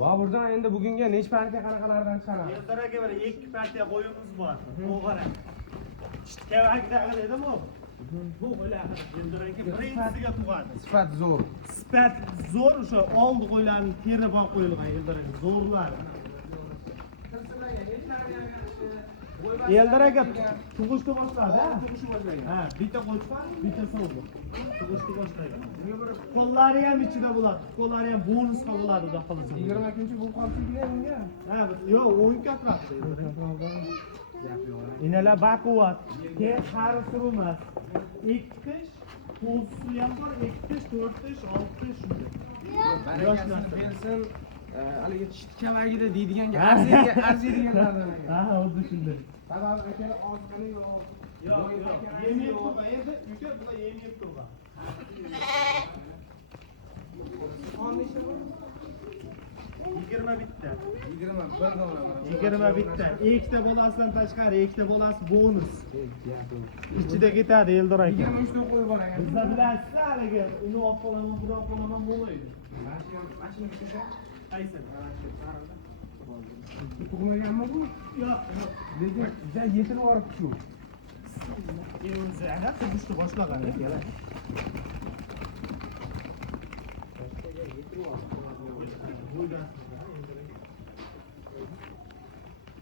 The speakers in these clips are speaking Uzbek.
Boburjon endi bugunga necha partiya qanaqalardan chiqaramiz? Ertaga bir 2 partiya qo'yimiz bor. Bu qara. Kevakdagi dedim-ku. Bu qo'ylar Eldorga birinchisiga tug'adi. Sifat zo'r. Sifat zo'r o'sha old qo'ylarni teri bor qo'yilgan Eldorga zo'rlar. Eldorga tug'ishni boshladi. Tug'ishni boshlagan. Ha, bitta qo'chqor, bitta so'ldi. Tug'ishni boshlagan. Qo'llari ham ichida bo'ladi. Qo'llari ham bonusga bo'ladi, xudo xolasa. 22-chi bu qolchigina bunga. Ha, yo'q, o'yin katroq. Inalar baquvvat, ter qari surmas. 2 tish, qo'lsi ham bor, 2 tish, 4 tish, 6 tish shunday. Yoshlar bersin, haligi chit kavagida deydiganga arziydiganlardan. Ha, xuddi shunday. Sabab akalar ozg'ini yo'q. Yo'q, yem yeb turgan endi, uka bular yem yeb turgan. Qondishi bor? 20 bitta. 21 dona bor. 20 bitta. Ikkita bolasidan tashqari, ikkita bolasi bonus. Ichida ketadi Eldor aka. 23 ta qo'yib olagan. Bizlar bilasiz haligi, uni olib qolaman, buni olib qolaman bo'lmaydi. Mashina tushsa, Qaysi? tug'maganmi bu? Yo'q, Lekin juda yetilib borib shu. Endi ana tug'ishni boshlagan akalar.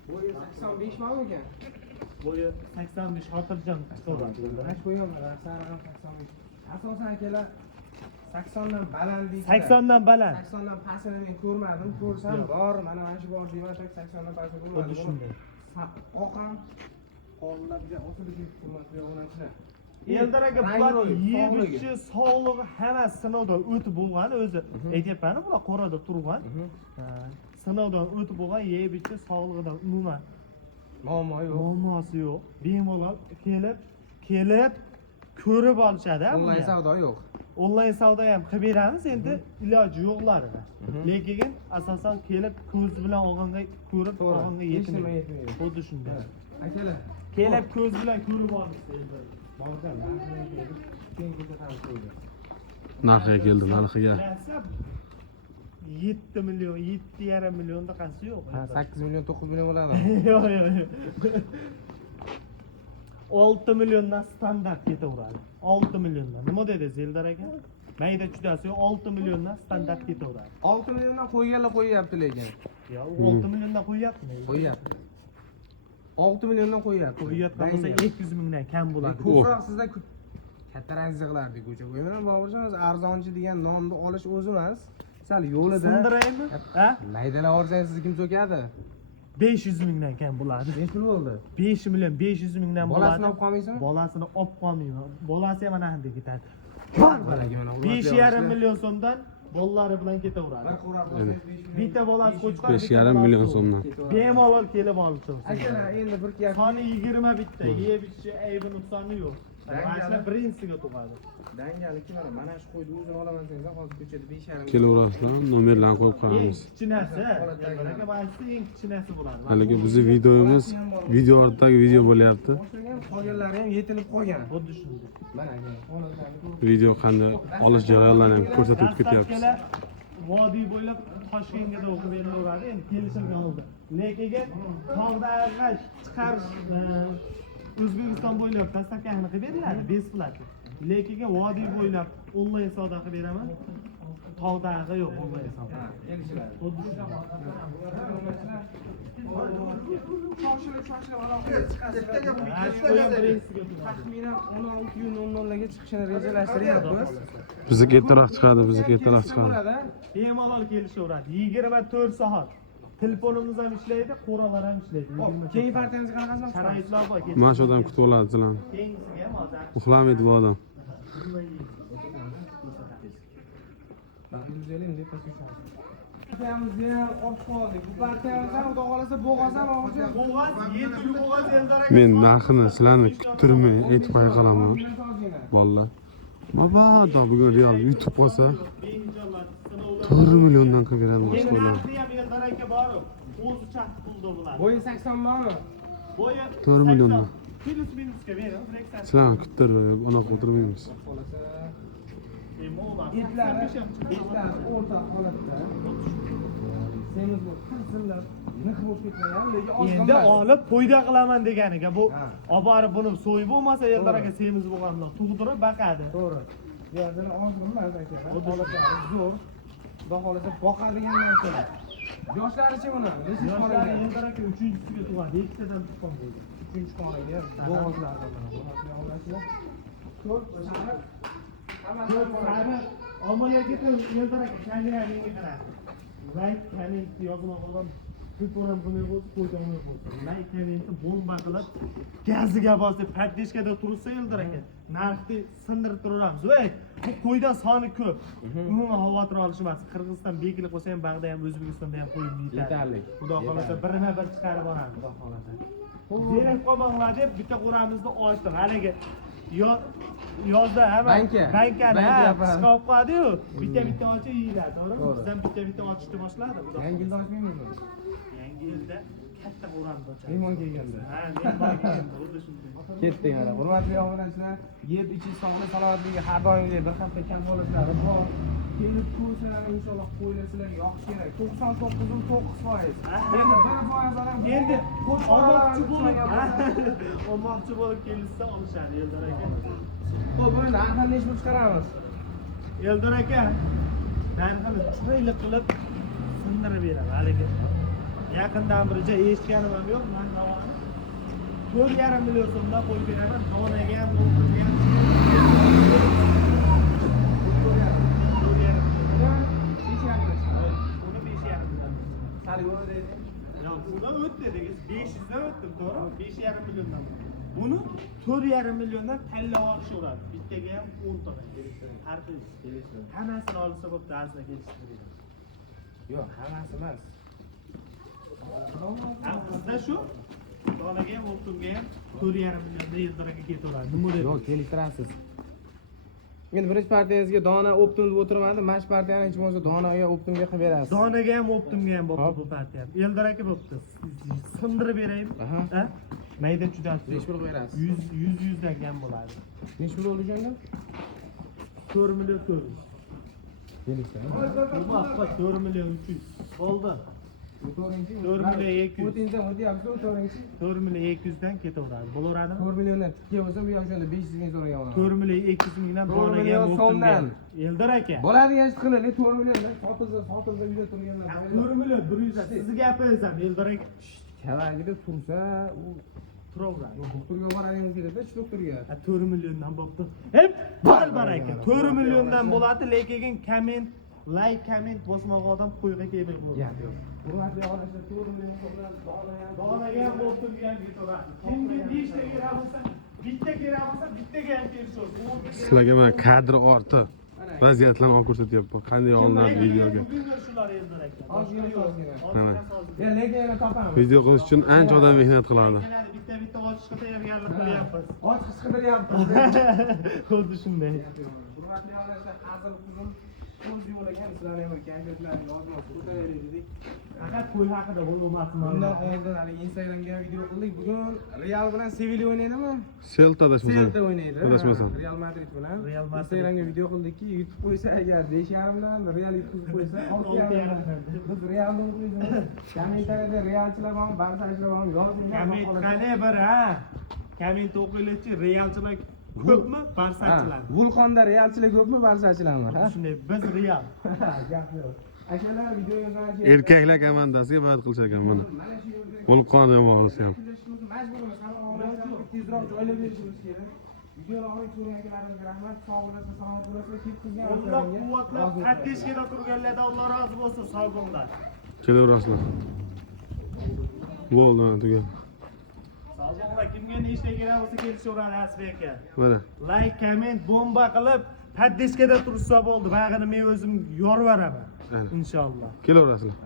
Bo'yi 85 mi ekan? Bo'yi 85 xotirjam chiqadi. Mana shu ham sarig'am 85. Asosan akalar 80 dan baland deydi. 80 dan baland. 80 dan pastini men ko'rmadim. Ko'rsam bor, mana shu bor demak 80 dan pastini ko'rmadim. Xuddi shunday. Oqam qorlar bilan osilib turmas bu yo'g'onachlar. Eldiraga bular yeyishi, sog'lig'i hammasi sinovdan o'tib bo'lgan o'zi. Aytyapman, bular qorada turgan. Sinovdan o'tib bo'lgan yeyishi, sog'lig'idan umuman muammo yo'q. muammosi yo'q. Bemalol kelib ko'rib olishadi. Onlayn savdo yo'q. Onlayn savdo ham qilib beramiz, endi iloji yo'qlarida. Lekin asosan kelib ko'z bilan olganga ko'rib olganga yetmaydi. Xuddi shunday. Akalar, Kelib ko'z bilan ko'rib olamiz. bordan Narxiga keldi, narxiga. 7 million, 7,5 millionda qancha yo'q. 8 million, 9 million bo'ladi. Yo'q, yo'q. 6 milliondan standart ketaveradi. 6 milliondan. Nima dedingiz Eldor aka? Mayda chudasi yo'q, 6 milliondan standart ketaveradi. 6 milliondan qo'yganlar qo'yyapti lekin. Yo'q, 6 milliondan qo'yyapti. Qo'yyapti. 6 milliondan qo'yyapti. Qo'yayotgan bo'lsa 200 mingdan kam bo'ladi. Ko'proq sizda katta razziqlarni ko'cha qo'yaman. Boburjon arzonchi degan nomni olish o'zi emas. Sal yo'lida. Sindiraymi? Ha? Maydalab olsangiz sizni kim so'kadi? 500 mingdan kam bo'ladi. 5 pul bo'ldi. 5 million 500 mingdan bo'ladi. Bolasini olib qolmaysizmi? Bolasini olib qolmayman. Bolasi ham mana shunday ketadi. Bolaga mana 5,5 million so'mdan bolalari bilan ketaveradi. Bitta bolasi qo'chqor. 5,5 million so'mdan. Bemalol kelib olishdi. Akalar endi bir gap. Soni 20 bitta. Yeb ichishi aybi nuqsoni yo'q. Mana birinchisiga tug'adi. Dangaliki mana shu qo'yni o'zini olaman desanglar hozir ko'chada 5,5 Kelaverasizlar, nomerlarni qo'yib Eng qo'yamiz. kichinasi, aka balki eng kichinasi bo'ladi. Haligi bizning videomiz video ortidagi video bo'lyapti. qolganlari ham yetilib qolgan. Xuddi shunday. Mana aka. Video qanday olish jarayonlarini ham ko'rsatib ketyapmiz. Vodiy bo'ylab Toshkentga o'qib beraveradi, endi kelishilgan holda. Lekin tog'dagi chiqarish O'zbekiston bo'ylab dastavkani qilib beriladi, besplat. Lekin vodiy bo'ylab onlayn savdo qilib beraman. Tog'dagi yo'q onlayn savdo. Xuddi shunday. Taxminan 16:00 ga chiqishini rejalashtiryapmiz. Bizniki ertaroq chiqadi, bizniki ertaroq chiqadi. Bemalol kelishaveradi. 24 soat. Telefonimiz ham ishlaydi, qo'ralar ham ishlaydi. Keyingi partiyamiz qanaqasi? Sharoitlar bor. Mana shu odam kutib oladi sizlarni. Keyingisiga ham hozir. Uxlamaydi bu odam. Partiyamizni ham olib qoldik. Bu partiyamiz ham xudo xolasa bo'g'az ham olacak. Bo'g'az, 7 yil bo'g'az Eldor aka. Men narxini sizlarni kuttirmay aytib qo'ya qolaman. Vallahi. Mabodo bugun real YouTube qolsa 4 milliondan qilib beradi boshqalar. Narxi ham Eldor aka bor. O'zi chaqib pulda bo'ladi. Bo'yi 80 bormi? Bo'yi 4 milliondan. Plus minusga bering, direksiya. Sizlarni kuttirib, unaqa o'tirmaymiz. Etlari o'rta holatda. semiz bo'lib qilsinlar. Nix bo'lib ketmagan, lekin Endi olib to'yda qilaman deganiga bu Ha. olib borib buni so'yib bo'lmasa Eldor aka semiz bo'lganlar tug'dirib baqadi. To'g'ri. Yo'qdan ozg'in emas aka. Holatlari zo'r. Xudo xolasa boqadigan narsalar. Yoshlarichi buni? Necha Yoshlari xonaga? Eldor aka 3-siga tug'adi, ikkitadan tuqqan bo'ldi. 3-xonaga bo'g'ozlardan mana. Hurmatli obunachilar. Ko'p sariq. Hammasi Sari ommalarga Eldor aka kamera menga qaradi. Like, comment yozmoq bilan ko'pam qilmay bo'lsa, qo'ytamay bo'lsa. Like, commentni bomba qilib gaziga bosib paddishkada tursa Eldor aka. Narxni sindirib turamiz. Voy, bu qo'yda soni ko'p. Umuman xavotir olishmas. Qirg'iziston bekilib qo'ysa ham, Bag'da ham, O'zbekistonda ham qo'yib yetadi. Yetarli. Xudo xolasa birma-bir chiqarib boramiz, xudo xolasa. Zerak qolmanglar deb bitta qo'ramizni ochdim. Haligi yozda hamma Banka bankani yapadi. chiqib qoldi-yu, bitta ochib yeyiladi, to'g'rimi? Bizdan bitta ochishni boshladi, xudo Yangi yilda ochmaymizmi? Yangi yilda katta qo'ramiz ochamiz. Mehmon kelganda. Ha, mehmon kelganda, xuddi shunday. Ketdi yana. Hurmatli obunachilar, yeb ichish sog'lik salomatligi har doimgidek bir hafta kam bo'lishlari bor. Kelib ko'rsalar inshaalloh qo'ylasizlar yoqish kerak. 99.9%. Endi 1% odam Endi olmoqchi bo'lib, bo'lib olmoqchi bo'lib kelsa olishadi Eldor aka. Xo'p, buni narxini necha pul chiqaramiz? Eldor aka, narxini chiroyli qilib sindirib beradi haligi. Yaqindan biricha eshitganim ham yo'q, men navani 4,5 million so'mdan qo'yib beraman. Donaga ham, lo'qimga ham. 5,5 million. Sali o'zi deydi. Yo'q, buni o'tdi degiz, 500 dan o'tdim, to'g'ri? 5,5 milliondan. Buni 4,5 milliondan tanlab olishadi. Bittaga ham 10 ta. Har bir hammasini olsa bo'pti, aslida kelishtirib. Yo'q, hammasi emas. Bizda shu donaga ham, o'qimga ham 4,5 millionda Eldor aka ketaveradi. Nima deb? Yo'q, kelishtirasiz. Endi birinchi partiyangizga dona optim deb o'tirmadi, mash partiyani hech bo'lmasa donaga optimga qilib berasiz. Donaga ham, o'qimga ham Hop. bo'pti bu partiya. Eldor aka bo'pti. Sindirib beraymi? Aha. Ha? Mayda chudasi. Necha pul qo'yasiz? 100 dan kam bo'ladi. Necha pul bo'ldi o'shanda? 4 million 400. Kelishtirasiz. Bu haqda 4 million 300. Bo'ldi. 4 million 200. O'tinsa o'tyapti, 4 million 200 dan ketaveradi. Bo'laveradimi? 4 milliondan tikka bo'lsa bu ham o'shanda 500 ming so'ragan olaman. 4 million 200 mingdan 4 donaga million ham, o'qimga so'mdan. ham. Eldor aka. Bo'ladigan ish qilin, 4 milliondan sotilsa uyda turganlar. 4 million 100 dan. Sizni gapingiz ham Eldor aka. Kavagida tursa, u Turaveradi. doktorga boradingiz keladi, shu doktorga. 4 milliondan bo'pti. Hep bor baraka. 4 milliondan bo'ladi, lekin komment, like, komment bosmagan odam qo'yga kelmay bo'ladi. Gap yo'q. Hurmatli onalar, 4 million so'mdan Donaga ham o'qimga ham ketaveradi. Kimga 5 ta kerak bo'lsa, bitta kerak bo'lsa, bittaga ham kelishadi. Sizlarga mana kadr orti vaziyatlarni olib ko'rsatyapman. Qanday olinadi videoga. Bugun shular Eldor aka. Ozgina ozgina. Mana. Ya lekin yana topamiz. Video qilish uchun ancha odam mehnat qiladi. Bitta ochishga tayyorgarlik qilyapmiz. Ochiq qidiryapmiz. Xuddi shunday. Hurmatli onalar, hazil qizim o'z yo'liga sizlarning bir konsertlarni yozmoq o'taylik dedik. Faqat qo'y haqida bo'lmasmi? Bundan oldin hali Instagramga video qildik. Bugun Real bilan Sevilla o'ynaydimi? Celta adashmasam. Celta o'ynaydi. Adashmasam. Real Madrid bilan. Real Madrid. Instagramga video qildikki, YouTube qo'ysa agar 5,5 bilan Real yutqizib qo'ysa 6,5. Biz Realni o'qiymiz. Kommentariyada Realchilar bormi, Barsachilar bormi yozinglar. Komment qani bir ha? Komment o'qinglarchi, Realchilar ko'pmi, Barsachilar? Vulqonda Realchilar ko'pmi, Barsachilarmi? Ha? Shunday, biz Real. Gap yo'q. Akalar videoga Erkaklar komandasiga bat qilishar ekan mana. Vulqon jamoasi ham. majburmiz. Hamma tezroq joylab berishimiz kerak. Videoni olib ko'rgan akalarimizga rahmat. Sog' bo'lasiz, salomat bo'lasiz. Kep qilgan Qo'llab-quvvatlab, qaddishkada turganlardan Alloh rozi bo'lsin, sog' bo'linglar. Kelaverasizlar. Bo'ldi, mana tugal. Sog' bo'linglar. Kimga nechta kerak bo'lsa kelishaveradi Asli aka. Mana. Like, comment, bomba qilib, qaddishkada tursa bo'ldi. Bag'ini men o'zim yorib beraman. Aynen. Inshaalloh. Kelaverasizlar.